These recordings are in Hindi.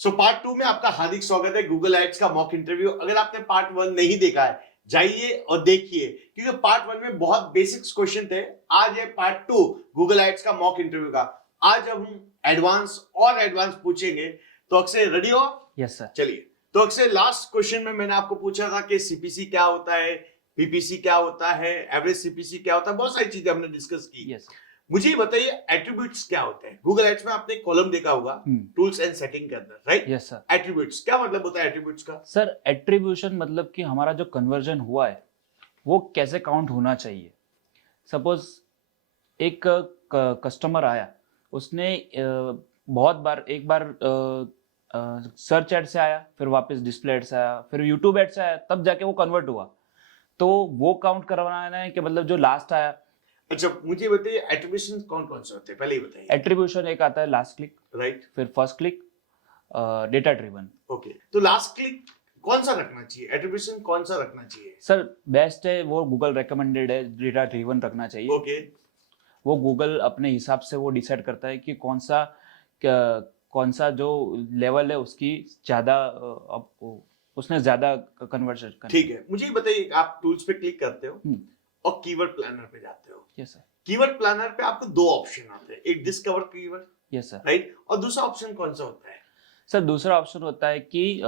सो पार्ट 2 में आपका हार्दिक स्वागत है गूगल एड्स का मॉक इंटरव्यू। अगर आपने पार्ट 1 नहीं देखा है, जाइए और देखिए, क्योंकि पार्ट 1 में बहुत बेसिक्स क्वेश्चन थे। आज है पार्ट 2 गूगल एड्स का मॉक इंटरव्यू का। आज हम एडवांस पूछेंगे। तो अक्षय रेडी हो? Yes sir. चलिए, तो अक्षय लास्ट क्वेश्चन में मैंने आपको पूछा था कि सीपीसी क्या होता है, पीपीसी क्या होता है, एवरेज सीपीसी क्या होता है, बहुत सारी चीजें हमने डिस्कस की। यस मुझे ये बताइए एट्रीब्यूट्स क्या होते हैं? गूगल एड्स में आपने कॉलम देखा होगा टूल्स एंड सेटिंग के अंदर, राइट? Yes sir. एट्रीब्यूट्स क्या मतलब होता है एट्रीब्यूट्स का? सर एट्रीब्यूशन मतलब कि हमारा जो कन्वर्जन हुआ है वो कैसे काउंट होना चाहिए। सपोज एक कस्टमर आया, उसने बहुत बार, एक बार सर्च एड से आया, फिर वापस डिस्प्ले एड से आया, फिर यूट्यूब एड से आया, तब जाके वो कन्वर्ट हुआ। तो वो काउंट करवाना है कि मतलब जो लास्ट आया। अच्छा, मुझे बताइए एट्रीब्यूशन कौन कौन से होते हैं, पहले ही बताइए। एट्रीब्यूशन एक आता है लास्ट क्लिक, राइट, फिर first click, data driven. Okay. तो लास्ट क्लिक कौन सा रखना चाहिए, एट्रीब्यूशन कौन सा रखना चाहिए? सर बेस्ट है वो गूगल रेकमेंडेड है, डेटा ड्रिवन रखना चाहिए। ओके, वो गूगल अपने हिसाब से वो डिसाइड करता है कि कौन सा जो लेवल है उसकी ज्यादा उसने ज्यादा कन्वर्जन करना। ठीक है। मुझे ये बताइए, आप टूल्स पे क्लिक करते हो और कीवर्ड प्लानर पे जाते हो। Yes sir. कीवर्ड प्लानर पे आपको दो ऑप्शन आते हैं, एक discover keyword, yes sir, right, और दूसरा ऑप्शन कौन सा होता है? सर दूसरा ऑप्शन होता है कि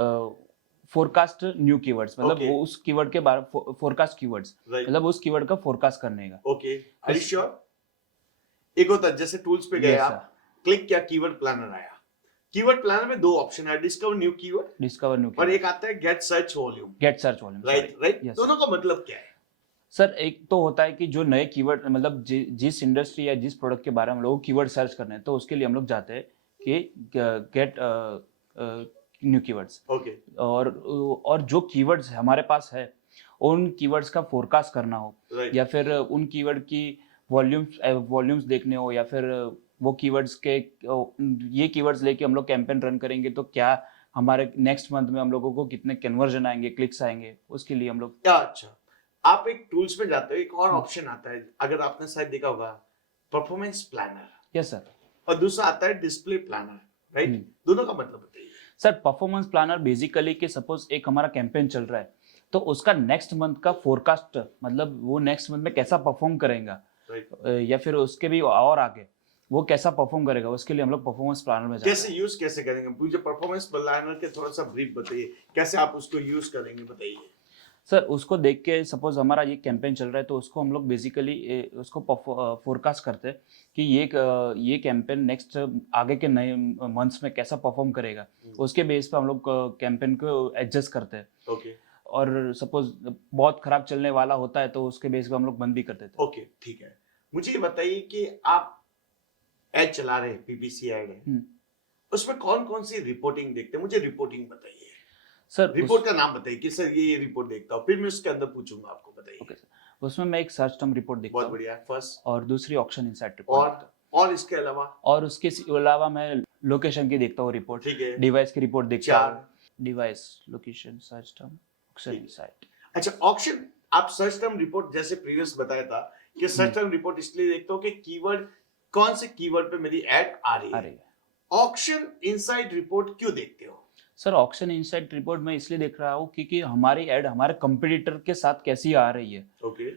फोरकास्ट न्यू कीवर्ड्स, मतलब Okay. वो उस कीवर्ड के बारे, फोरकास्ट कीवर्ड्स, Right. मतलब उस कीवर्ड का फोरकास्ट करने का। Okay, are you sure? एक होता है जैसे टूल्स पे गए Yes, आप, क्लिक किया, कीवर्ड प्लानर आया। कीवर्ड प्लानर में दो ऑप्शन है, discover new keyword, discover new और एक आता है get search volume. Get search volume. Right right, दोनों का मतलब क्या है? सर एक तो होता है कि जो नए कीवर्ड, मतलब जिस इंडस्ट्री या जिस प्रोडक्ट के बारे में हम लोग कीवर्ड सर्च करने हैं, तो उसके लिए हम लोग जाते हैं कि गेट न्यू कीवर्ड्स। ओके, और जो कीवर्ड्स हमारे पास है, उन कीवर्ड्स का फोरकास्ट करना हो, Right. या फिर उन कीवर्ड की वॉल्यूम्स देखने हो, या फिर वो कीवर्ड्स के ये कीवर्ड्स लेके हम लोग कैंपेन रन करेंगे तो क्या हमारे नेक्स्ट मंथ में हम लोगों को कितने कन्वर्जन आएंगे, क्लिक्स आएंगे, उसके लिए हम लोग। क्या? अच्छा, आप एक टूल्स में जाते हो, एक और ऑप्शन आता है, अगर आपने शायद देखा होगा, परफॉर्मेंस प्लानर। Yes sir. और दूसरा आता है डिस्प्ले प्लानर, राइट? दोनों का मतलब बताइए। सर परफॉर्मेंस प्लानर बेसिकली कि सपोज एक हमारा कैंपेन चल रहा है, तो उसका नेक्स्ट मंथ का फोरकास्ट, मतलब वो नेक्स्ट मंथ में कैसा परफॉर्म करेगा, या फिर उसके भी और आगे वो कैसा परफॉर्म करेगा, उसके लिए हम लोग परफॉर्मेंस प्लानर में जाते हैं। कैसे यूज कैसे करेंगे? मुझे परफॉर्मेंस प्लानर के थोड़ा सा ब्रीफ बताइए, कैसे आप उसको यूज करेंगे, बताइए। सर उसको देख के, सपोज हमारा ये कैंपेन चल रहा है, तो उसको हम लोग बेसिकली उसको फोरकास्ट करते हैं कि ये कैंपेन नेक्स्ट आगे के नए मंथ्स में कैसा परफॉर्म करेगा। उसके बेस पे हम लोग कैंपेन को एडजस्ट करते हैं। ओके, और सपोज बहुत खराब चलने वाला होता है तो उसके बेस पे हम लोग बंद भी कर देते हैं। ओके, ठीक है। मुझे ये बताइए कि आप एड चला रहे हैं, पीपीसी एड है, उसमें कौन कौन सी रिपोर्टिंग देखते हैं? मुझे रिपोर्टिंग बताइए सर। रिपोर्ट का नाम बताइए कि सर ये रिपोर्ट देखता हूँ, फिर मैं उसके अंदर पूछूंगा आपको, बताइए। ओके सर, उसमें मैं एक सर्च टर्म रिपोर्ट देखता बहुत हूँ, बढ़िया, फर्स्ट। और दूसरी ऑक्शन इनसाइट रिपोर्ट, और इसके अलावा? और उसके अलावा मैं लोकेशन की देखता हूँ रिपोर्ट, ठीक है। डिवाइस की रिपोर्ट देखता चार। हूँ, device, location, search term, auction insight. अच्छा, ऑक्शन, आप सर्च टर्म रिपोर्ट जैसे प्रीवियस बताया था कि सर्च टर्म रिपोर्ट इसलिए देखता हूँ कि कीवर्ड, कौन से कीवर्ड पे मेरी ऐड आ रही है। ऑक्शन इनसाइट रिपोर्ट क्यों देखते हो? सर ऑक्शन इनसाइट रिपोर्ट मैं इसलिए देख रहा हूँ क्योंकि हमारी ऐड हमारे कंपटीटर के साथ कैसी आ रही है। ओके,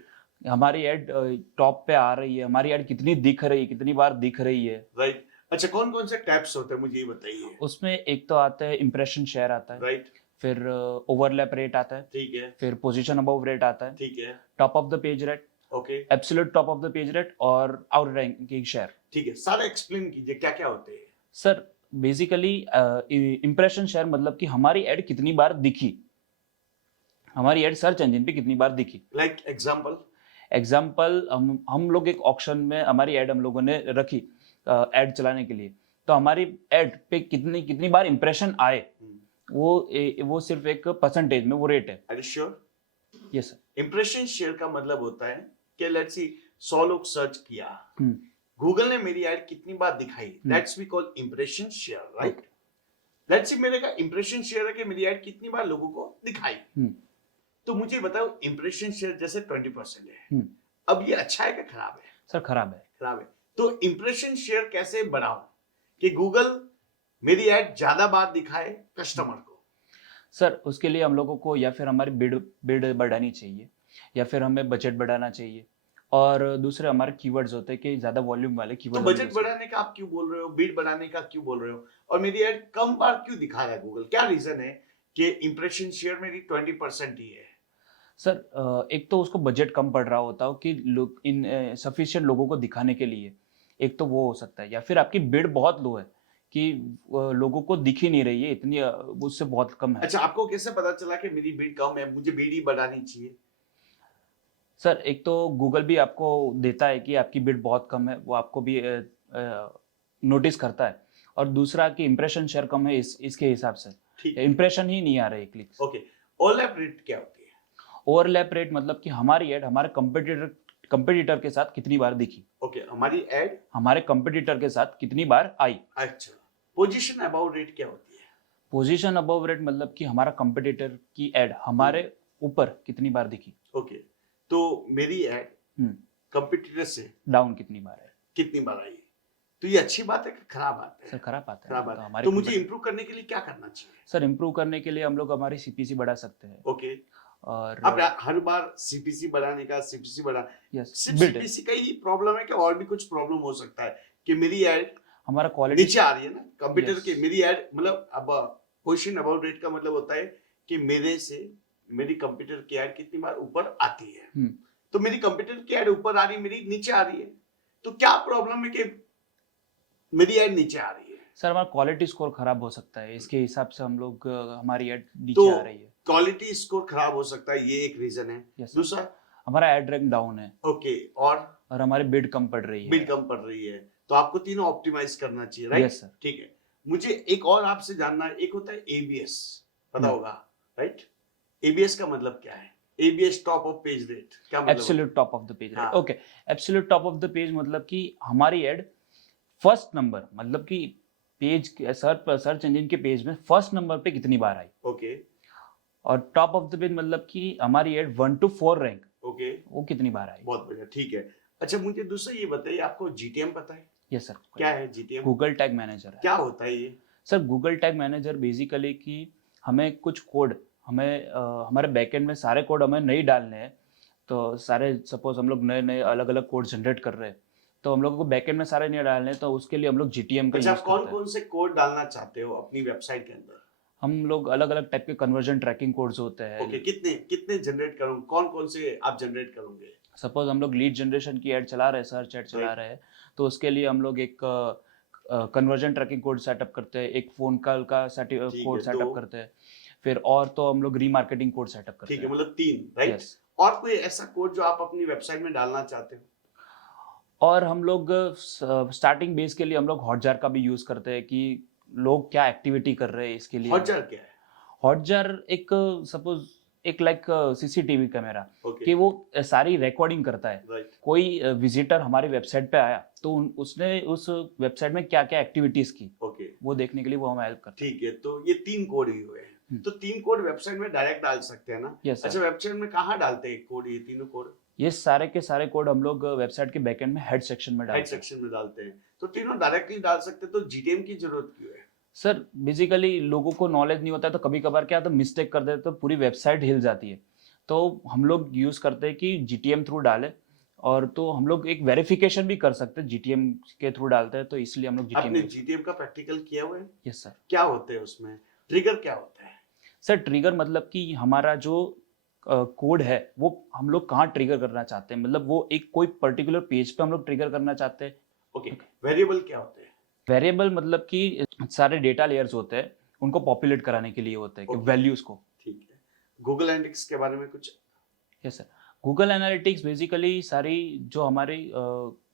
हमारी ऐड टॉप पे आ रही है, हमारी ऐड कितनी दिख रही है, कितनी बार दिख रही है। राइट। अच्छा, कौन कौन से टैब्स होते हैं, मुझे ये बताइए। उसमें एक तो आता है इंप्रेशन शेयर आता है, राइट, फिर ओवरलैप रेट आता है, ठीक है, फिर पोजीशन अबव रेट आता है, ठीक है, top of the page rate, okay, absolute top of the page rate, और आउट रैंकिंग शेयर। ठीक है, सारा एक्सप्लेन कीजिए क्या क्या होते हैं। सर बेसिकली इंप्रेशन शेयर मतलब कि हमारी ऐड कितनी बार दिखी, हमारी ऐड सर्च इंजन पे कितनी बार दिखी। लाइक एग्जाम्पल, हम लोग एक ऑक्शन में हमारी ऐड हम लोगों ने रखी ऐड चलाने के लिए, तो हमारी ऐड पे कितनी कितनी बार इंप्रेशन आए, वो सिर्फ एक परसेंटेज में वो रेट है। Are you sure? Yes sir. Impression share का मतलब होता है कि लेट्स सी 100 लोग सर्च किया, गूगल ने मेरी ऐड कितनी बार दिखाई, that's we call impression share, right? Let's see मेरे का इंप्रेशन शेयर है कि मेरी ऐड कितनी बार लोगों को दिखाई। तो मुझे बताओ, इंप्रेशन शेयर जैसे 20% है, अब ये अच्छा है कि खराब है? सर खराब है। खराब है। तो इंप्रेशन शेयर कैसे बढ़ाऊं कि गूगल मेरी ऐड ज्यादा बार दिखाए कस्टमर को? सर उसके लिए हम लोगों को या फिर हमारी बिड बिड बढ़ानी चाहिए, या फिर हमें बजट बढ़ाना चाहिए, और दूसरे हमारे कीवर्ड्स होते हैं कि ज़्यादा वॉल्यूम वाले तो कीवर्ड बजट बढ़ाने का आप क्यों बोल रहे हो, बीट बढ़ाने का क्यों बोल रहे हो, और मेरी ऐड कम बार क्यों दिखा रहा है गूगल? क्या रीजन है कि इंप्रेशन शेयर मेरी 20% ही है? सर एक तो उसको बजट कम पड़ रहा होता हो कि लोग इन सफिशिएंट लोगों को दिखाने के लिए, एक तो वो हो सकता है, या फिर आपकी बिड बहुत लो है कि लोगों को दिख ही नहीं रही है इतनी, उससे बहुत कम है। अच्छा, आपको कैसे पता चला कि मेरी बीट कम है, मुझे बीट ही बढ़ानी चाहिए? सर एक तो गूगल भी आपको देता है कि आपकी बिड बहुत कम है, वो आपको भी नोटिस करता है, और दूसरा कि इंप्रेशन शेयर कम है इसके हिसाब से ठीक, इंप्रेशन ही नहीं आ रहे क्लिक्स। ओके। ओवरलैप रेट क्या होती है? ओवरलैप रेट मतलब कि हमारी ऐड हमारे कंपटीटर के साथ कितनी बार दिखी, ओके, हमारी ऐड, हमारे कंपटीटर के साथ कितनी बार आई। अच्छा। पोजीशन अबाउट रेट क्या होती है? पोजीशन अबव रेट मतलब कि हमारा कंपटीटर की ऐड हमारे ऊपर कितनी बार दिखी, ओके, तो मेरी ऐड कंपटीटर से डाउन कितनी बार है। कितनी बार आई? तो ये अच्छी बात है कि खराब बात है? सर खराब बात है, खराब तो बात है। हमारे तो मुझे इंप्रूव करने के लिए क्या करना चाहिए? सर इम्प्रूव करने के लिए हम लोग हमारी सीपीसी बढ़ा सकते हैं, ओके, और अब हर बार सीपीसी बढ़ाने का, सीपीसी बढ़ा, यस सिर्फ बिल्ड सीपीसी का ही प्रॉब्लम है कि और भी कुछ प्रॉब्लम हो सकता है कि मेरी ऐड हमारा क्वालिटी नीचे आ रही है ना कंप्यूटर Yes. के? मेरी ऐड मतलब, अब पोजीशन अबाउट रेट का मतलब होता है कि मेरे से मेरी कंप्यूटर की ऐड कितनी बार ऊपर आती है। तो मेरी कंप्यूटर की ऐड ऊपर आ रही है, मेरी नीचे आ रही है, तो क्या प्रॉब्लम है कि मेरी ऐड नीचे आ रही है? सर हमारा क्वालिटी स्कोर खराब हो सकता है, इसके हिसाब से हम लोग हमारी ऐड नीचे तो आ रही है। क्वालिटी स्कोर खराब हो सकता है, ये एक रीजन है। यस दूसरा, हमारा ऐड रैंक डाउन है, ओके, और हमारी बिड कम पड़ रही है। बिल कम पड़ रही है, तो आपको तीनों ऑप्टिमाइज करना चाहिए, राइट? Yes sir. ठीक है, मुझे एक और आपसे जानना है, एक होता है एबीएस, पता होगा, राइट? एबीएस का मतलब क्या है? ABS top of page rate क्या मतलब? Absolute top of the page, हाँ। Okay. Absolute top of the page मतलब कि हमारी ऐड फर्स्ट नंबर, मतलब कि पेज सर्च इंजन के पेज में फर्स्ट नंबर पे कितनी बार आई, ओके, और टॉप ऑफ द पेज मतलब कि हमारी ऐड 1 to 4 रैंक, ओके, वो कितनी बार आई। बहुत बढ़िया, ठीक है। अच्छा, मुझे दूसरा ये बताइए, आपको जीटीएम पता है? Yes sir. क्या है जीटीएम? गूगल टैग मैनेजर है। क्या होता है ये? Sir Google tag manager basically कि हमें कुछ कोड, हमें हमारे बैकएंड में सारे कोड हमें नहीं डालने हैं, तो सारे सपोज हम लोग नए नए अलग अलग कोड जनरेट कर रहे हैं, तो हम लोगों को बैकएंड में सारे नहीं डालने हैं, तो उसके लिए हम लोग जीटीएम का अच्छा, यूज आप कौन करते हैं। कौन से कोड डालना चाहते हो अपनी वेबसाइट के अंदर? हम लोग अलग अलग टाइप के कन्वर्जन ट्रैकिंग कोड्स होते हैं। ओके, कितने कितने जनरेट करूंगे, कौन कौन से आप जनरेट करोगे? सपोज हम लोग लीड जनरेशन की ऐड चला रहे हैं, सर्च ऐड चला Right. रहे हैं, तो उसके लिए हम लोग एक कन्वर्जन ट्रैकिंग कोड सेटअप करते हैं, एक फोन कॉल का ठीक कोड है, सेटअप दो। करते हैं, फिर और तो हम लोग रीमार्केटिंग कोड सेटअप करते ठीक है, हैं। मतलब 3, राइट? यस। और कोई ऐसा कोड जो आप अपनी वेबसाइट में डालना चाहते हो? और हम लोग स्टार्टिंग बेस के लिए हम लोग हॉटजार का भी यूज करते हैं कि लोग क्या एक्टिविटी कर रहे हैं इसके लिए। हॉटजार क्या है? हॉटजार एक सपोज एक लाइक सीसीटीवी कैमरा, ओके, कि वो सारी रिकॉर्डिंग करता है। राइट, कोई विजिटर हमारी वेबसाइट पे आया तो उसने उस वेबसाइट में क्या क्या एक्टिविटीज की, ओके, वो देखने के लिए वो हमें हेल्प करता है। ठीक है। तो ये 3 कोड ही हुए हैं, तो 3 कोड वेबसाइट में डायरेक्ट डाल सकते हैं ना? यस अच्छा, सर। वेबसाइट में कहाँ डालते हैं कोड, ये तीनों कोड? ये सारे के सारे कोड हम लोग वेबसाइट के बैकएंड में हेड सेक्शन में हेड डालते हैं। सेक्शन में डालते हैं, तो तीनों डायरेक्टली डाल सकते हैं, तो जीटीएम की जरूरत क्यों है? सर बेसिकली लोगों को नॉलेज नहीं होता है, तो कभी कभार क्या तो मिस्टेक कर देते तो पूरी वेबसाइट हिल जाती है, तो हम लोग यूज करते हैं कि जीटीएम थ्रू डाले, और तो हम लोग एक वेरिफिकेशन भी कर सकते हैं जीटीएम के थ्रू डालते हैं, तो इसलिए हम लोग जीटीएम। आपने जीटीएम का प्रैक्टिकल किया हुआ है? Yes sir. क्या होते हैं उसमें, ट्रिगर क्या होता है? सर ट्रिगर मतलब कि हमारा जो कोड है वो हम लोग कहाँ ट्रिगर करना चाहते हैं, मतलब वो एक कोई पर्टिकुलर पेज पे हम लोग ट्रिगर करना चाहते हैं। ओके, वेरिएबल क्या होते हैं? वेरिएबल मतलब कि सारे डेटा लेयर्स होते हैं, उनको पॉपुलेट कराने के लिए होते हैं कि Okay. वैल्यूज को। ठीक है, गूगल एनालिटिक्स के बारे में कुछ? Yes sir. Google analytics basically सारी जो हमारी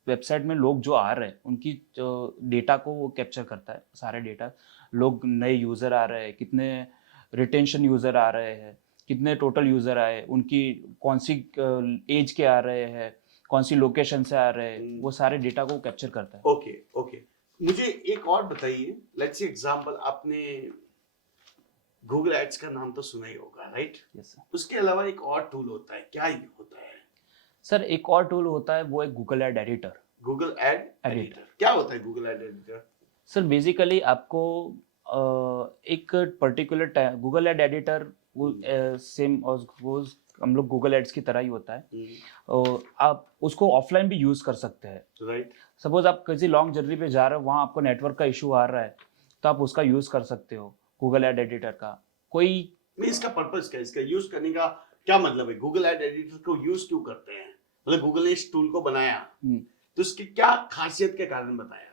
वेबसाइट में लोग जो आ रहे हैं उनकी जो डेटा को वो कैप्चर करता है, सारे डेटा, लोग नए यूज़र आ रहे हैं, कितने रिटेंशन यूज़र आ रहे हैं, कितने टोटल यूज़र आए, उनकी कौन सी एज के आ रहे हैं, कौन सी लोकेशन से आ रहे हैं, वो सारे डेटा को कैप्चर करता है। ओके, ओके, मुझे एक और बताइए, लेट्स से एग्जांपल, आपने गूगल एड्स का नाम तो सुना ही होगा, राइट? Yes sir. उसके अलावा एक और टूल होता है, क्या ये होता है? सर एक और टूल होता है, वो है Google ad editor. Google ad editor. क्या होता है Google ad editor? Sir basically आपको एक particular Google ad editor same और वो हम लोग गूगल एड्स की तरह ही होता है। और आप उसको ऑफलाइन भी यूज़ कर सकते हैं। राइट। सपोज आप किसी लॉन्ग जर्नी पे जा रहे हो, वहाँ आपको नेटवर्क का इशू आ रहा है, तो आप उसका यूज़ कर सकते हो गूगल एड एडिटर का। कोई नहीं, इसका पर्पस क्या है, इसका यूज करने का क्या मतलब है? गूगल एड एडिटर को यूज क्यों करते हैं? मतलब गूगल ने इस टूल को बनाया तो इसकी क्या खासियत के कारण बताया?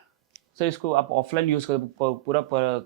सर इसको आप ऑफलाइन यूज़ कर पूरा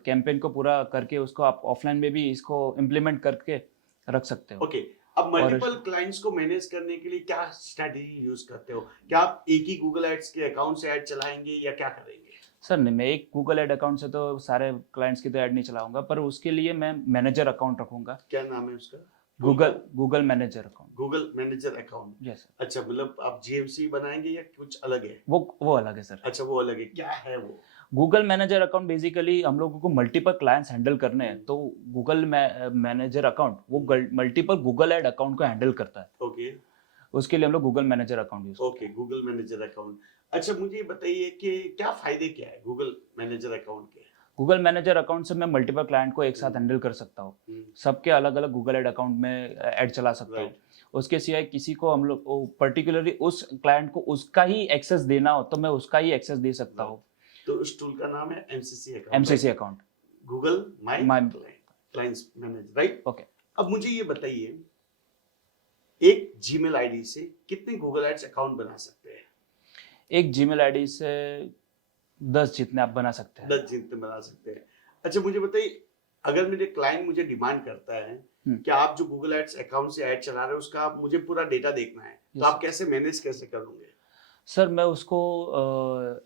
कैंपेन को पूरा करके उसको आप ऑफलाइन में भी इसको इम्प्लीमेंट करके रख सकते हो। ओके, अब मल्टीपल क्लाइंट्स को मैनेज करने के लिए क्या स्ट्रेटेजी यूज करते हो? क्या आप एक ही गूगल एड्स के अकाउंट से ऐड चलाएंगे या क्या करेंगे? सर नहीं, मैं एक गूगल एड अकाउंट से तो सारे क्लाइंट्स की तो ऐड नहीं चलाऊंगा, पर उसके लिए मैं मैनेजर अकाउंट रखूंगा। क्या नाम है उसका? Google manager account. Google manager account. Yes sir. अच्छा, मतलब आप जीएमसी बनाएंगे या कुछ अलग है? वो अलग है सर। अच्छा, वो अलग है, क्या है वो? गूगल मैनेजर अकाउंट बेसिकली हम लोगों को मल्टीपल क्लाइंट्स हैंडल करने हैं, तो गूगल मैनेजर अकाउंट वो मल्टीपल गूगल एड अकाउंट को हैंडल करता है। ओके, उसके लिए हम लोग Google manager account use okay, Google manager account. अच्छा, मुझे ये बताइए कि क्या फायदे क्या है गूगल मैनेजर अकाउंट के? गूगल मैनेजर अकाउंट से मैं मल्टीपल क्लाइंट को एक साथ हैंडल कर सकता हूँ। सबके अलग अलग गूगल एड अकाउंट में ऐड चला सकता हूँ। उसके सिवाय किसी को हम लोग पर्टिकुलरली उस क्लाइंट को उसका ही एक्सेस देना हो तो मैं उसका ही एक्सेस दे सकता हूँ। तो उस टूल का नाम है MCC account. MCC account, Google my clients manager, right? Okay. अब मुझे ये बताइए, एक जीमेल आईडी से कितने गूगल एड्स अकाउंट बना सकते हैं? एक जीमेल आईडी से 10 जितने आप बना सकते हैं। 10 जितने बना सकते हैं। अच्छा, मुझे बताइए, अगर मेरे क्लाइंट मुझे डिमांड करता है कि आप जो गूगल एड्स अकाउंट से ऐड चला रहे हो उसका मुझे पूरा डेटा देखना है, तो आप कैसे मैनेज कैसे करोगे? सर मैं उसको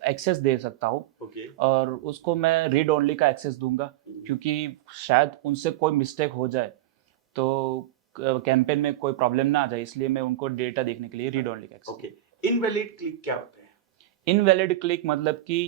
एक्सेस दे सकता हूँ। ओके, और उसको मैं रीड ओनली का एक्सेस दूंगा, क्योंकि शायद उनसे कोई मिस्टेक हो जाए तो कैंपेन में कोई प्रॉब्लम ना आ जाए, इसलिए मैं उनको डेटा देखने के लिए रीड ओनली का एक्सेस। ओके। इनवैलिड क्लिक क्या होते हैं? इनवैलिड क्लिक मतलब कि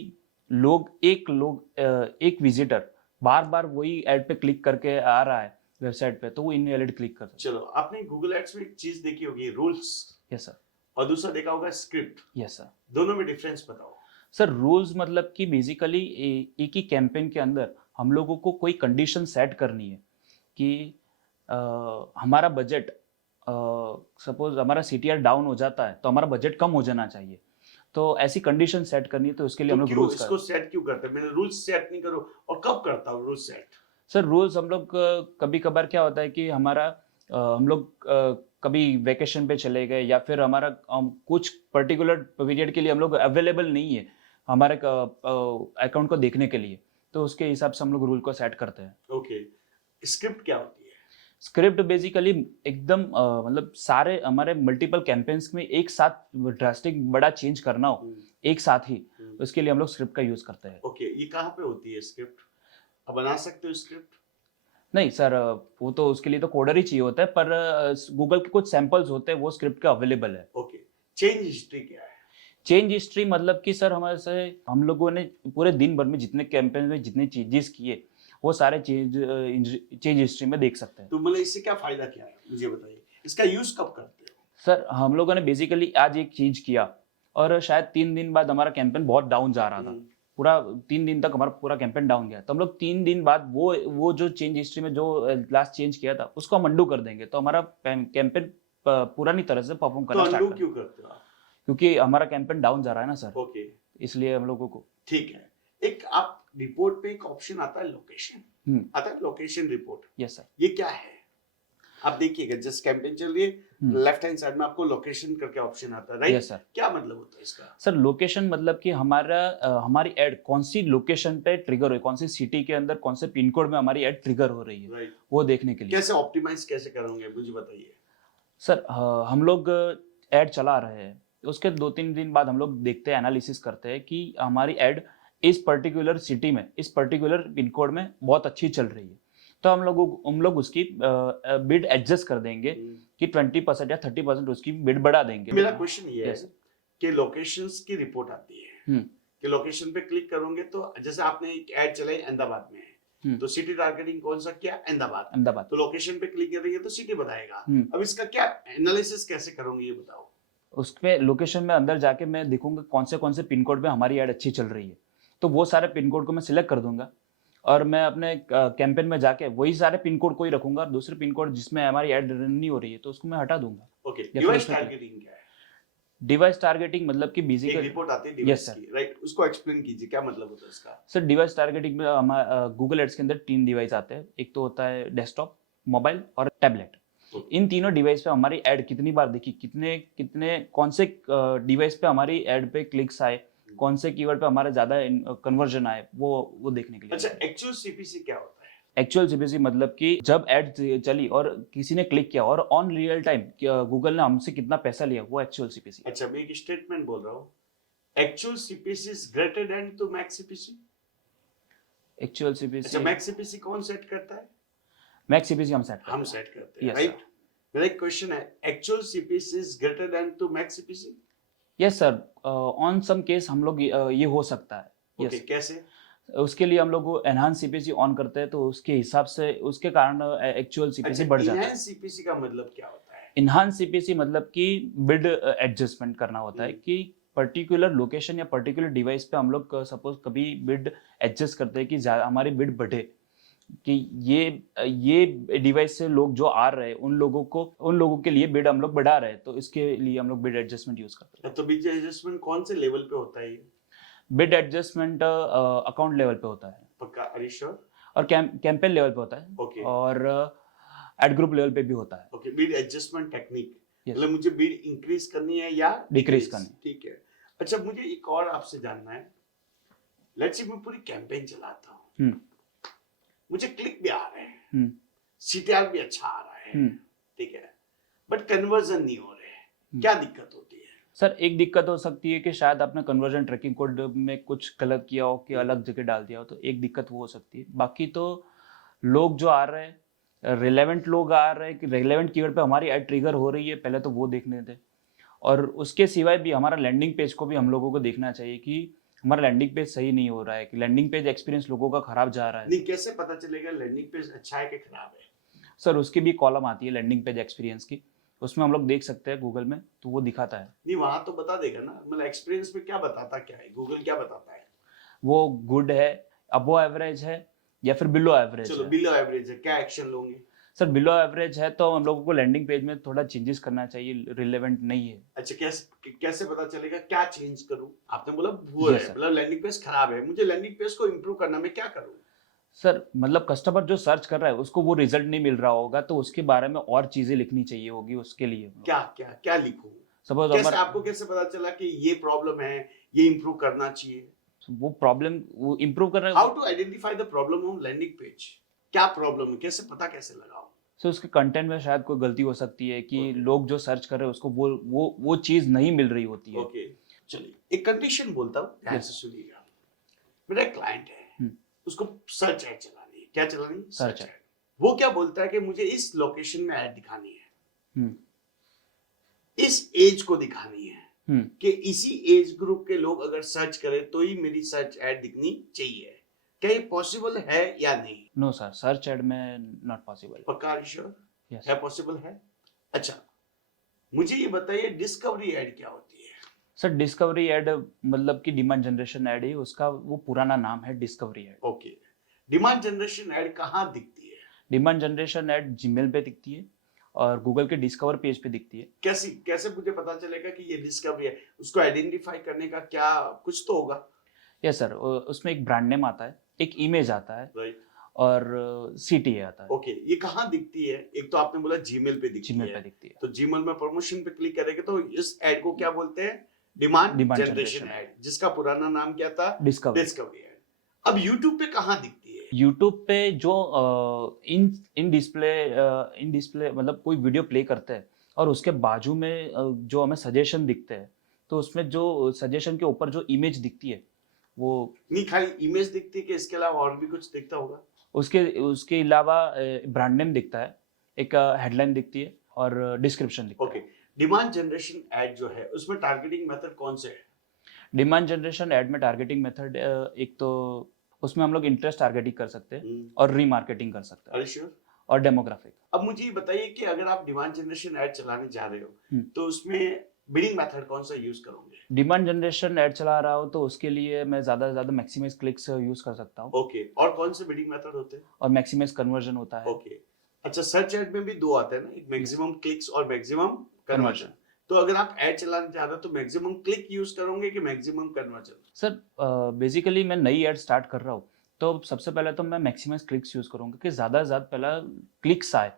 एक विजिटर बार बार वही ऐड पे क्लिक करके आ रहा है वेबसाइट पे, तो वो इनवैलिड क्लिक कर सकता चलो, आपने गूगल एड्स में एक चीज देखी होगी, रूल्स। है। Yes sir. और दूसरा देखा होगा स्क्रिप्ट। Yes sir. दोनों में डिफरेंस बताओ। सर रूल्स मतलब कि बेसिकली एक ही कैंपेन के अंदर हम लोगों को कोई कंडीशन सेट करनी है कि हमारा बजट, सपोज हमारा सीटीआर डाउन हो जाता है तो हमारा बजट कम हो जाना चाहिए, तो ऐसी कंडीशन सेट करनी है, तो उसके लिए हम लोग रूल्स इसको सेट क्यों करते हैं? मैंने रूल्स सेट नहीं करो, और कब करता हूँ रूल्स सेट? सर रूल्स हम लोग कभी कभार क्या होता है कि हम लोग कभी वेकेशन पे चले गए या फिर हमारा कुछ पर्टिकुलर पीरियड के लिए हम लोग अवेलेबल नहीं है हमारे अकाउंट को देखने के लिए, तो उसके हिसाब से हम लोग रूल को सेट करते हैं। ओके, स्क्रिप्ट क्या होती है? स्क्रिप्ट बेसिकली एकदम मतलब सारे हमारे मल्टीपल कैंपेन्स में एक साथ ड्रास्टिक बड़ा चेंज करना हो एक साथ ही, उसके लिए हम लोग स्क्रिप्ट का यूज करते हैं। ओके, ये कहाँ पे होती है स्क्रिप्ट? आप बना सकते हो स्क्रिप्ट? नहीं सर, वो तो उसके लिए तो कोडर ही चाहिए होता है, पर गूगल के कुछ सैंपल्स होते हैं वो स्क्रिप्ट का अवेलेबल है। ओके, चेंज हिस्ट्री क्या है? चेंज हिस्ट्री मतलब कि सर हमारे से हम लोगों ने पूरे दिन भर में जितने कैंपेन में जितने चेंजेस किए वो सारे चेंज हिस्ट्री में देख सकते हैं। तो मतलब इससे क्या फायदा क्या है, मुझे बताइए, इसका यूज कब करते हो? सर हम लोगों ने बेसिकली आज एक चेंज किया और शायद 3 दिन बाद हमारा कैंपेन बहुत डाउन जा रहा था, पूरा 3 दिन तक हमारा पूरा कैंपेन डाउन गया, तो हम लोग 3 दिन बाद वो जो चेंज हिस्ट्री में जो लास्ट चेंज किया था उसको हम अंडू कर देंगे, तो हमारा कैंपेन पुरानी तरह से परफॉर्म करना तो स्टार्ट अंडू क्यों करते हो आप? क्योंकि हमारा कैंपेन डाउन जा रहा है ना सर। ओके, इसलिए हम लोगों को। ठीक है। एक आप रिपोर्ट पे एक ऑप्शन आता है लोकेशन, आता है लोकेशन रिपोर्ट। Yes sir. ये क्या है? आप देखिएगा, जस्ट कैंपेन चल रही है, लेफ्ट हैंड साइड में आपको लोकेशन करके ऑप्शन आता है, राइट? Yes sir. क्या मतलब होता है इसका? सर लोकेशन मतलब कि हमारी एड कौन सी लोकेशन पे ट्रिगर हो रही है, कौन सी सिटी के अंदर कौन से पिन कोड में हमारी एड ट्रिगर हो रही है, राइट, वो देखने के लिए। कैसे ऑप्टिमाइज कैसे करोगे, मुझे बताइए। सर हम लोग एड चला रहे हैं, उसके 2-3 दिन बाद हम लोग देखते हैं, एनालिसिस करते हैं कि हमारी एड इस पर्टिकुलर सिटी में इस पर्टिकुलर पिन कोड में बहुत अच्छी चल रही है, तो हम लोग उसकी बिड एडजस्ट कर देंगे कि 20% या 30% उसकी बिड बढ़ा देंगे। मेरा क्वेश्चन ये है कि लोकेशंस की रिपोर्ट आती है कि लोकेशन पे क्लिक करोगे तो जैसे आपने एक ऐड चलाई अहमदाबाद में है, तो सिटी टारगेटिंग कौन सा किया? अहमदाबाद। तो लोकेशन पे क्लिक करेंगे तो सिटी बताएगा। अब इसका क्या एनालिसिस कैसे करोगे, ये बताओ। उसमें लोकेशन में अंदर जाके मैं देखूंगा कौन से पिन कोड पे हमारी ऐड अच्छी चल रही है, तो वो सारे पिन कोड को मैं सिलेक्ट कर दूंगा और मैं अपने कैंपेन में जाके वही सारे पिन कोड को ही रखूंगा और दूसरे पिन कोड जिसमें हमारी ऐड रन नहीं हो रही है तो उसको मैं हटा दूंगा। ओके, या फिर डिवाइस उसमें टारगेटिंग क्या है? डिवाइस टारगेटिंग मतलब कि एक बेसिकली रिपोर्ट आती है Yes, डिवाइस sir. की, राइट? उसको एक्सप्लेन कीजिए, क्या मतलब होता है इसका? सर डिवाइस टारगेटिंग में हमारा गूगल एड्स के अंदर 3 डिवाइस आते हैं। एक तो होता है डेस्कटॉप, मोबाइल और टैबलेट। ओके, इन तीनों डिवाइस पे हमारी ऐड कितनी बार देखी, कितने कितने कौन से डिवाइस पे हमारी ऐड पे क्लिक्स आए, कौन से कीवर्ड पे हमारे ज्यादा कन्वर्जन आए, वो देखने के लिए। अच्छा, एक्चुअल सीपीसी क्या होता है? एक्चुअल सीपीसी मतलब कि जब ऐड चली और किसी ने क्लिक किया और ऑन रियल टाइम गूगल ने हमसे कितना पैसा लिया, वो एक्चुअल सीपीसी। अच्छा, मैं एक स्टेटमेंट बोल रहा हूँ, actual CPC is greater than to max CPC. Actual अच्छा, सीपीसी, मैक्स सीपीसी कौन सेट करता है? मैक्स सीपीसी हम सेट हम सेट करते हैं, Yes, राइट? मेरा एक क्वेश्चन है, actual CPC is greater than to max CPC? Yes sir, on some case हम लोग ये हो सकता है। ओके, कैसे? उसके लिए हम लोग एनहांस सीपीसी ऑन करते हैं तो उसके हिसाब से उसके कारण एक्चुअल सीपीसी अच्छा, बढ़ जाता है। इनहैंस सीपीसी का मतलब क्या होता है? इनहांस सीपीसी मतलब कि बिड एडजस्टमेंट करना होता है कि पर्टिकुलर लोकेशन या पर्टिकुलर डिवाइस पे हम लोग सपोज कभी बिड एडजस्ट करते हैं कि हमारी बिड बढ़े, कि ये डिवाइस से लोग जो आ रहे हैं उन लोगों के लिए बिड हम लोग बढ़ा रहे हैं, तो इसके लिए हम लोग बिड एडजस्टमेंट यूज करते हैं। तो बीच एडजस्टमेंट कौन से लेवल पे होता है ये? बिड एडजस्टमेंट अकाउंट लेवल पे होता है पक्का? Are you sure? और कैंपेन लेवल पे होता है ओके, और एड ग्रुप लेवल पे भी होता है। Okay, Beed adjustment technique, Yes. मतलब मुझे बीड इंक्रीज करनी है या Decrease decrease? करनी। ठीक है। अच्छा, मुझे एक और आपसे जानना है, लेट्स से मैं पूरी कैंपेन चलाता हूँ, हम्म मुझे क्लिक भी आ रहे हैं, हम्म सीटीआर भी अच्छा आ रहा है, हम्म ठीक है, बट कन्वर्जन नहीं हो रहे हैं, क्या दिक्कत होती है? सर एक दिक्कत हो सकती है कि शायद आपने कन्वर्जन ट्रैकिंग कोड में कुछ गलत किया हो कि अलग जगह डाल दिया हो, तो एक दिक्कत वो हो सकती है। बाकी तो लोग जो आ रहे हैं, रिलेवेंट लोग आ रहे हैं कि रिलेवेंट कीवर्ड पे हमारी ऐड ट्रिगर हो रही है, पहले तो वो देखने दें। और उसके सिवाय भी हमारा लैंडिंग पेज को भी हम लोगों को देखना चाहिए कि हमारा लैंडिंग पेज सही नहीं हो रहा है, कि लैंडिंग पेज एक्सपीरियंस लोगों का खराब जा रहा है। नहीं, कैसे पता चलेगा लैंडिंग पेज अच्छा है कि खराब है? सर उसकी भी कॉलम आती है लैंडिंग पेज एक्सपीरियंस की, उसमें हम लोग देख सकते हैं गूगल में, तो वो दिखाता है। नहीं, वहां तो बता देगा ना, मतलब एक्सपीरियंस में क्या बताता, क्या है गूगल क्या बताता है? वो गुड है, अबो एवरेज है या फिर बिलो एवरेज चलो है। बिलो एवरेज है, क्या एक्शन लोगे? सर बिलो एवरेज है तो हम लोगों को लैंडिंग पेज में थोड़ा चेंजेस करना चाहिए, रिलेवेंट नहीं है। अच्छा, कैसे पता चलेगा क्या चेंज करूं? आपने बोला पुअर Yes, है, sir. मतलब लैंडिंग पेज खराब है, मुझे लैंडिंग पेज को इंप्रूव करना, मैं क्या करूं? सर मतलब कस्टमर जो सर्च कर रहा है उसको वो रिजल्ट नहीं मिल रहा होगा, तो उसके बारे में और चीजें लिखनी चाहिए होगी उसके लिए। क्या क्या क्या लिखूं? सपोज कैसे आपको कैसे पता चला कि ये प्रॉब्लम है, ये इंप्रूव करना चाहिए? वो प्रॉब्लम वो इम्प्रूव कर रहे how to identify the problem on landing page? क्या प्रॉब्लम है, कैसे पता कैसे लगाऊं? सो उसके कंटेंट में शायद कोई गलती हो सकती है कि Okay. लोग जो सर्च कर रहे हैं उसको वो चीज नहीं मिल रही होती है। ओके, चलिए एक कंडीशन बोलता हूँ, ध्यान Yes. से सुनिएगा। मेरा एक क्लाइंट है, उसको सर्च ऐड चलानी है। क्या चलानी है? Search search add. वो क्या बोलता है कि मुझे इस लोकेशन में ऐड दिखानी है, हम्म इस एज को दिखानी है, कि इसी एज ग्रुप के लोग अगर सर्च करें तो ही मेरी सर्च ऐड दिखनी चाहिए। क्या ये पॉसिबल है या नहीं? नो सर, सर्च एड में नॉट पॉसिबल। पक्का? श्योर? यस है पॉसिबल है? अच्छा, मुझे ये बताइए डिस्कवरी ऐड क्या होती है? सर, डिस्कवरी एड मतलब कि डिमांड जनरेशन एड ही उसका वो पुराना नाम है, discovery ad. Okay, demand generation ad कहाँ दिखती है? डिमांड जनरेशन एड जीमेल पे दिखती है और गूगल के डिस्कवर पेज पे दिखती है। कैसे कैसे मुझे पता चलेगा कि ये डिस्कवरी है? उसको आइडेंटिफाई करने का क्या कुछ तो होगा? यस सर, उसमें एक ब्रांड नेम आता है, एक इमेज आता है राइट, और सीटीए आता है। ओके, ये कहाँ दिखती है? एक तो आपने बोला जीमेल पे दिखती जीमेल पे है, दिखती है। तो जीमेल में प्रमोशन पे क्लिक करेंगे तो इस ऐड को क्या बोलते हैं? डिमांड जनरेशन जनरेशन ऐड, जिसका पुराना नाम क्या था? डिस्कवरी। Discovery add. अब यूट्यूब पे कहाँ दिखती है? यूट्यूब पे जो इन डिस्प्ले मतलब कोई वीडियो प्ले करते हैं और उसके बाजू में जो हमें सजेशन दिखते हैं, तो उसमें जो सजेशन के ऊपर जो इमेज दिखती है वो नहीं, खाली इमेज दिखती है कि इसके अलावा और भी कुछ दिखता होगा? उसके अलावा ब्रांड नेम दिखता है, एक हेडलाइन दिखती है और डिस्क्रिप्शन दिखता ओके, है। डिमांड जनरेशन ऐड जो है उसमें टारगेटिंग मेथड कौन से है? डिमांड जनरेशन ऐड में टारगेटिंग मेथड एक तो उसमें हम लोग इंटरेस्ट टारगेटिंग कर सकते हैं और रीमार्केटिंग कर सकते हैं Are you sure? और डेमोग्राफिक। अब मुझे ये बताइए कि अगर आप डिमांड जनरेशन ऐड चलाने जा रहे हो तो उसमें बिडिंग मेथड कौन सा यूज करोगे? डिमांड जनरेशन ऐड चला रहा हूँ तो उसके लिए मैं ज़्यादा से ज़्यादा मैक्सिमाइज क्लिक्स यूज़ कर सकता हूँ ओके, और कौन से बिडिंग मेथड होते हैं? और मैक्सिमाइज कन्वर्जन होता है। ओके, अच्छा सर्च एड में भी दो आते हैं ना, एक मैक्सिमम क्लिक्स और मैक्सिमम कन्वर्जन। कन्वर्जन। तो अगर आप एड चलाना चाह रहे हो तो मैक्सिमम क्लिक यूज करोगे कि मैक्सिमम कन्वर्जन? सर बेसिकली मैं नई ऐड स्टार्ट कर रहा हूँ तो सबसे पहले तो मैं मैक्सिमाइज क्लिक्स यूज़ करूँगा कि ज़्यादा से ज़्यादा पहला क्लिक्स आए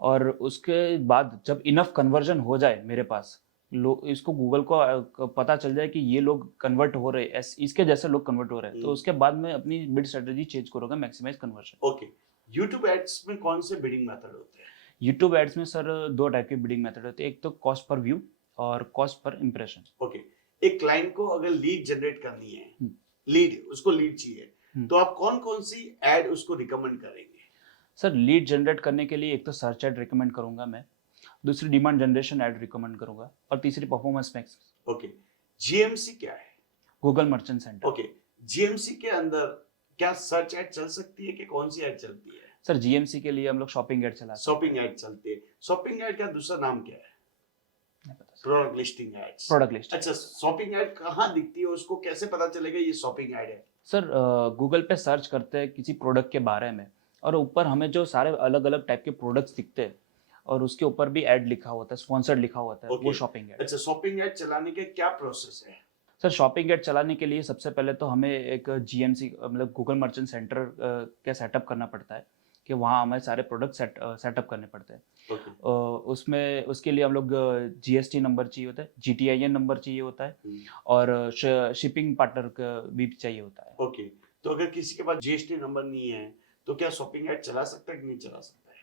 और उसके बाद जब इनफ कन्वर्जन हो जाए मेरे पास लोग इसको गूगल को पता चल जाए कि ये लोग कन्वर्ट हो रहे हैं इसके जैसे लोग कन्वर्ट हो रहे हैं तो उसके बाद मैं अपनी बिड स्ट्रेटजी चेंज करूँगा maximise conversion. Okay, YouTube ads में कौन से बिडिंग मेथड होते हैं? यूट्यूब एड्स में सर दो टाइप के बिडिंग मेथड होते हैं, एक तो कॉस्ट पर व्यू और कॉस्ट पर इम्प्रेशन। ओके, एक क्लाइंट को अगर लीड जनरेट करनी है, लीड उसको लीड चाहिए, तो आप कौन कौन सी एड उसको रिकमेंड करेंगे? सर लीड जनरेट करने के लिए एक तो सर्च एड रिकमेंड करूंगा मैं, दूसरी डिमांड जनरेशन एड रिकमेंड करूंगा और तीसरी परफॉर्मेंस मैक्स। ओके, जीएमसी क्या है? Google merchant centre. Okay, GMC के अंदर क्या सर्च एड चल सकती है कि कौन सी एड चलती है? सर जीएमसी के लिए हम लोग शॉपिंग एड चलाते शॉपिंग एड चलती है। शॉपिंग एड का दूसरा नाम क्या है? हैं। Product listing ads. Product list. अच्छा, शॉपिंग एड कहाँ दिखती है, उसको कैसे पता चलेगा ये शॉपिंग एड है? सर गूगल पे सर्च करते हैं किसी प्रोडक्ट के बारे में और ऊपर हमें जो सारे अलग अलग टाइप के प्रोडक्ट्स दिखते हैं और उसके ऊपर भी एड लिखा होता है, स्पॉन्सर्ड लिखा होता है, वो शॉपिंग एड। अच्छा, शॉपिंग एड चलाने के क्या प्रोसेस है? सर शॉपिंग एड चलाने के लिए सबसे पहले तो हमें एक जीएमसी मतलब गूगल मर्चेंट सेंटर का सेटअप करना पड़ता है कि वहाँ हमें सारे प्रोडक्ट सेटअप करने पड़ते हैं। ओके, उसमें उसके लिए हम लोग जीएसटी नंबर चाहिए होता है, जीटीआईएन नंबर चाहिए होता है और शिपिंग पार्टनर का भी चाहिए होता है। ओके, तो अगर किसी के पास जीएसटी नंबर नहीं है तो क्या शॉपिंग एड चला सकता है कि नहीं चला सकता है?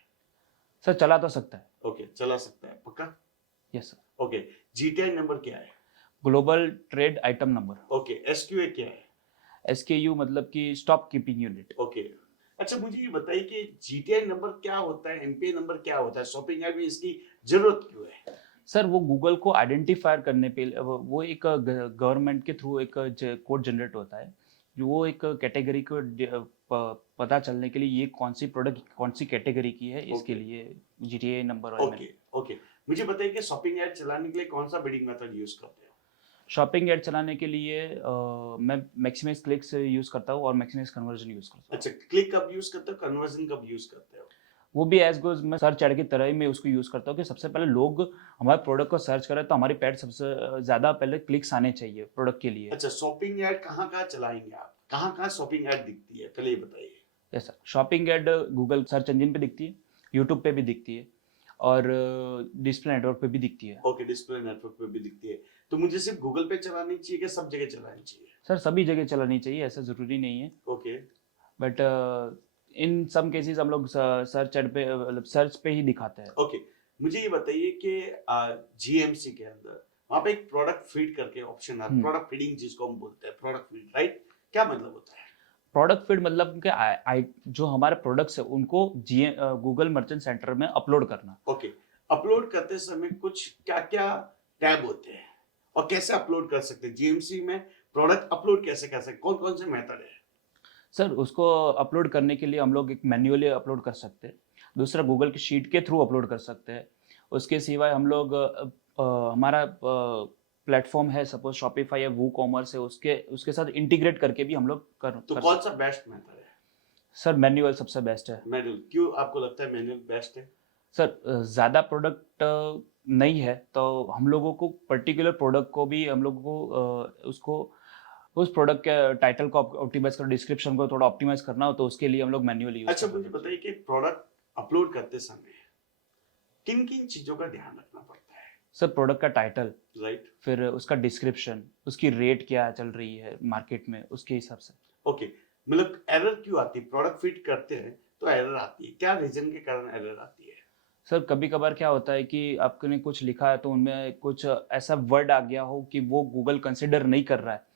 सर चला तो सकता है। ओके, चला सकता है, पक्का? Yes sir. Okay, GTI number क्या है? Global trade item number. Okay, SQA क्या है? एसकेयू मतलब कि स्टॉक कीपिंग यूनिट। ओके, अच्छा मुझे ये बताइए कि जीटीआई नंबर क्या होता है, एमपीआई नंबर क्या होता है, शॉपिंग ऐप में इसकी जरूरत क्यों है? सर वो गूगल को आइडेंटिफायर करने पे वो एक गवर्नमेंट के थ्रू एक कोड जनरेट होता है जो वो एक कैटेगरी को पता चलने के लिए ये कौन सी प्रोडक्ट कौन सी कैटेगरी की है इसके लिए जीटीआई नंबर। ओके, ओके, मुझे बताइए कि शॉपिंग ऐप चलाने के लिए कौन सा बिडिंग मेथड यूज करते हो? शॉपिंग एड चलाने के लिए मैं मैक्सिमाइज क्लिक्स यूज़ करता हूँ और मैक्सिमाइज कन्वर्जन यूज़ करता हूँ। अच्छा, क्लिक कब यूज करते हो, कन्वर्जन कब यूज करते हो? वो भी एज गोज मैं सर्च एड की तरह ही मैं उसको यूज़ करता हूँ कि सबसे पहले लोग हमारे प्रोडक्ट को सर्च करें तो हमारी पैड सबसे ज़्यादा पहले क्लिक्स आने चाहिए प्रोडक्ट के लिए। अच्छा, शॉपिंग ऐड कहाँ कहाँ चलाएंगे आप, कहाँ कहाँ शॉपिंग ऐड दिखती है, पहले ये बताइए। Yes sir, shopping add Google search engine पे दिखती है, यूट्यूब पे भी दिखती है और डिस्प्ले नेटवर्क पे भी दिखती है। ओके, डिस्प्ले नेटवर्क पे भी दिखती है। तो मुझे सिर्फ गूगल पे चलानी चाहिए कि सब जगह चलानी चाहिए? सर सभी जगह चलानी चाहिए, ऐसा ज़रूरी नहीं है, okay, but in some cases हम लोग सर्च एड पे मतलब सर्च पे ही दिखाते हैं। ओके, मुझे ये बताइए कि जीएमसी के अंदर वहां पे एक प्रोडक्ट फीड करके ऑप्शन आता है, प्रोडक्ट फीडिंग जिसको हम बोलते हैं, प्रोडक्ट फीड, राइट? क्या मतलब होता है? प्रोडक्ट फीड मतलब कि जो हमारे प्रोडक्ट्स है उनको गूगल मर्चेंट सेंटर में अपलोड करना। ओके, अपलोड करते समय कुछ क्या क्या टैब होते हैं और कैसे अपलोड कर सकते हैं जीएमसी में? प्रोडक्ट अपलोड कैसे कर सकते हैं, कौन कौन से मेथड है? सर उसको अपलोड करने के लिए हम लोग एक मैन्युअली अपलोड कर सकते हैं, दूसरा गूगल की शीट के थ्रू अपलोड कर सकते हैं। उसके सिवाय हम लोग हमारा प्लेटफॉर्म है सपोज शॉपिफाई या वू कॉमर्स है उसके उसके साथ इंटीग्रेट करके भी हम लोग तो कर कौन सकते सा बेस्ट मेथड है? हैं। सर मैन्युअल सबसे बेस्ट है। मैनुअल, क्यों आपको लगता है मैनुअल बेस्ट है? सर ज़्यादा प्रोडक्ट नहीं है तो हम लोगों को पर्टिकुलर प्रोडक्ट को भी हम लोगों को उसको उस प्रोडक्ट के टाइटल को ऑप्टिमाइज कर डिस्क्रिप्शन को थोड़ा ऑप्टिमाइज करना हो तो उसके लिए हम लोग मैन्युअली यूज अच्छा, करते मुझे हैं। बताइए कि प्रोडक्ट अपलोड करते समय किन किन चीजों का ध्यान रखना पड़ता है? सर प्रोडक्ट का टाइटल, राइट, फिर उसका डिस्क्रिप्शन, उसकी रेट क्या चल रही है मार्केट में उसके हिसाब से। ओके, मतलब एरर क्यों आती है? प्रोडक्ट फिट करते हैं तो एरर आती है, क्या रीजन के कारण एरर आती है? सर कभी कभार क्या होता है कि आपने कुछ लिखा है तो उनमें कुछ ऐसा वर्ड आ गया हो कि वो गूगल कंसिडर नहीं कर रहा है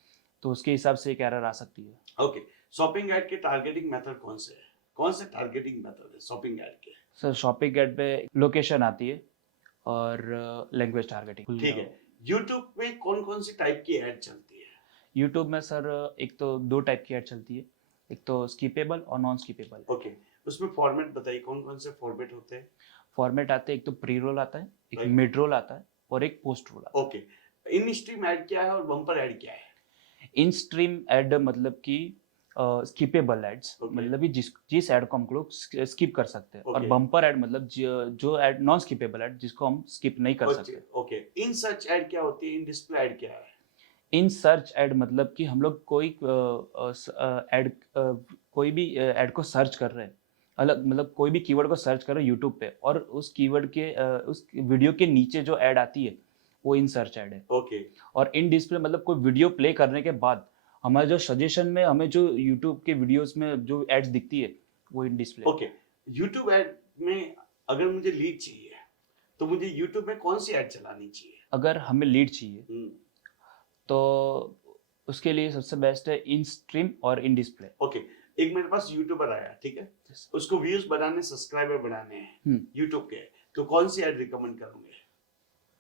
तो उसके हिसाब से एक एरर आ सकती है। ओके, शॉपिंग ऐड के टारगेटिंग मेथड कौन से हैं? कौन से टारगेटिंग मेथड है शॉपिंग ऐड के? सर शॉपिंग एड पे लोकेशन आती है और लैंग्वेज टारगेटिंग। ठीक है, यूट्यूब में कौन कौन सी टाइप की ऐड चलती है? यूट्यूब में सर एक तो दो टाइप की ऐड चलती है, एक तो स्किपेबल और नॉन स्किपेबल। ओके, उसमें फॉर्मेट बताइए, कौन कौन से फॉर्मेट होते हैं? फॉर्मेट आते हैं, एक तो प्री रोल आता है, एक Right. मिड रोल आता है और एक पोस्ट रूल आता ओके, इन स्ट्रीम ऐड क्या है और बम्पर ऐड क्या है? है। इन स्ट्रीम एड मतलब कि स्किपेबल एड्स, Okay. मतलब कि जिस ऐड को हम लोग स्किप कर सकते हैं, और Okay. बम्पर ऐड मतलब जो ऐड नॉन स्किपेबल ऐड जिसको हम स्किप नहीं कर सकते। ओके, इन सर्च ऐड क्या होती है? इन डिस्प्ले ऐड क्या है? इन सर्च ऐड मतलब कि हम लोग कोई ऐड कोई भी ऐड को सर्च कर रहे हैं, अलग मतलब कोई भी कीवर्ड को सर्च कर रहे हैं यूट्यूब पे, और उस कीवर्ड के उस वीडियो के नीचे जो ऐड आती है वो इन सर्च ऐड है। ओके, और इन डिस्प्ले मतलब कोई वीडियो प्ले करने के बाद हमारे जो सजेशन में हमें जो यूट्यूब के वीडियोस में जो एड्स दिखती है वो in display. Okay, YouTube add में अगर मुझे लीड चाहिए तो मुझे यूट्यूब में कौन सी ऐड चलानी चाहिए? अगर हमें लीड चाहिए हम्म, तो उसके लिए सबसे बेस्ट है इन स्ट्रीम और इन डिस्प्ले। ओके, एक मेरे पास यूट्यूबर आया, ठीक है, उसको व्यूज बढ़ाने, सब्सक्राइबर बढ़ाने हैं यूट्यूब के, तो कौन सी ऐड रिकमेंड करोगे?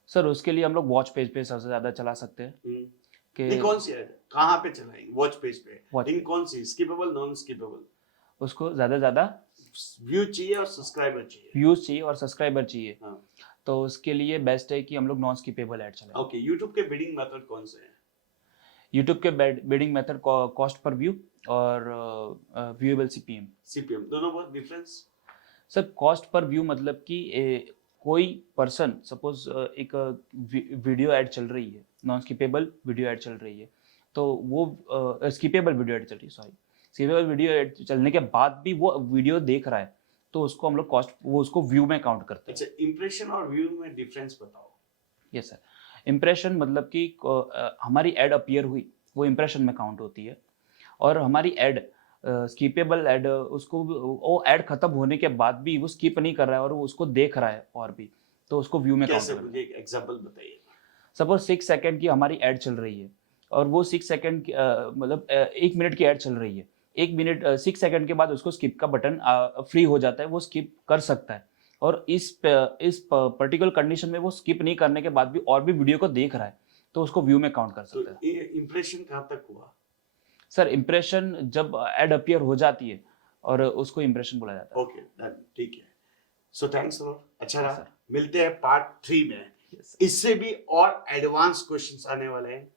सर उसके लिए हम लोग वॉच पेज पे सबसे ज्यादा चला सकते हैं ये कि कौन सी ऐड कहाँ पे चलाएंगे? वॉच पेज पे। Watch इन कौन सी, स्किपेबल, नॉन स्किपेबल? उसको ज्यादा ज्यादा व्यू चाहिए और सब्सक्राइबर चाहिए। व्यूज चाहिए और सब्सक्राइबर चाहिए, हाँ, तो उसके लिए बेस्ट है कि हम लोग नॉन स्किपेबल ऐड चलाएं। ओके, यूट्यूब के बिडिंग मेथड कौन से हैं? यूट्यूब के bidding method cost per view और व्यूएबल सीपीएम। सीपीएम, दोनों बहुत difference? Sir cost per view मतलब कि कोई पर्सन सपोज एक वीडियो ऐड चल रही है, नॉन स्किपेबल वीडियो ऐड चल रही है, तो वो स्किपेबल वीडियो ऐड चल रही है, सॉरी, स्किपेबल वीडियो ऐड चलने के बाद भी वो वीडियो देख रहा है, तो उसको हम लोग कॉस्ट, वो उसको व्यू में काउंट करते हैं। अच्छा, इंप्रेशन और व्यू में डिफरेंस बताओ। यस सर, इम्प्रेशन मतलब कि हमारी एड अपीयर हुई वो इम्प्रेशन में काउंट होती है, और हमारी एड स्किपेबल एड, उसको वो एड खत्म होने के बाद भी वो स्किप नहीं कर रहा है और वो उसको देख रहा है और भी, तो उसको व्यू में काउंट कैसे? करना मुझे है। एक एग्जांपल बताइए। सपोज 6 सेकंड की हमारी एड चल रही है, और वो 6 सेकंड मतलब 1 मिनट की एड चल रही है, 1 मिनट 6 सेकंड के बाद उसको स्किप का बटन फ्री हो जाता है, वो स्किप कर सकता है, और इस पर्टिकुलर कंडीशन में वो स्किप नहीं करने के बाद भी और भी वीडियो को देख रहा है, तो उसको व्यू में काउंट कर सकता है। तो ये इंप्रेशन कहाँ तक हुआ? सर इम्प्रेशन जब एड अपीयर हो जाती है और उसको इम्प्रेशन बोला जाता है। ओके, डन, ठीक है। सो थैंक्स अ लॉट, अच्छा रहा। सर। मिलते हैं पार्ट 3 में। Yes, इससे भी और एडवांस क्वेश्चंस आने वाले हैं।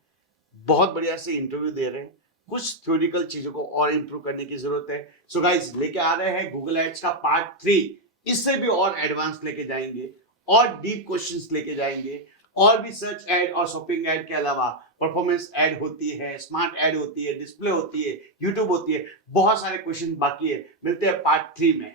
बहुत बढ़िया से इंटरव्यू दे रहे हैं, कुछ थ्योरेटिकल चीजों को और इंप्रूव करने की जरूरत है। सो गाइस, लेके आ रहे हैं गूगल एड्स का पार्ट 3। इससे भी और एडवांस लेके जाएंगे, और डीप क्वेश्चंस लेके जाएंगे, और भी सर्च एड और शॉपिंग एड के अलावा परफॉर्मेंस एड होती है, स्मार्ट एड होती है, डिस्प्ले होती है, यूट्यूब होती है, बहुत सारे क्वेश्चन बाकी है। मिलते हैं पार्ट 3 में।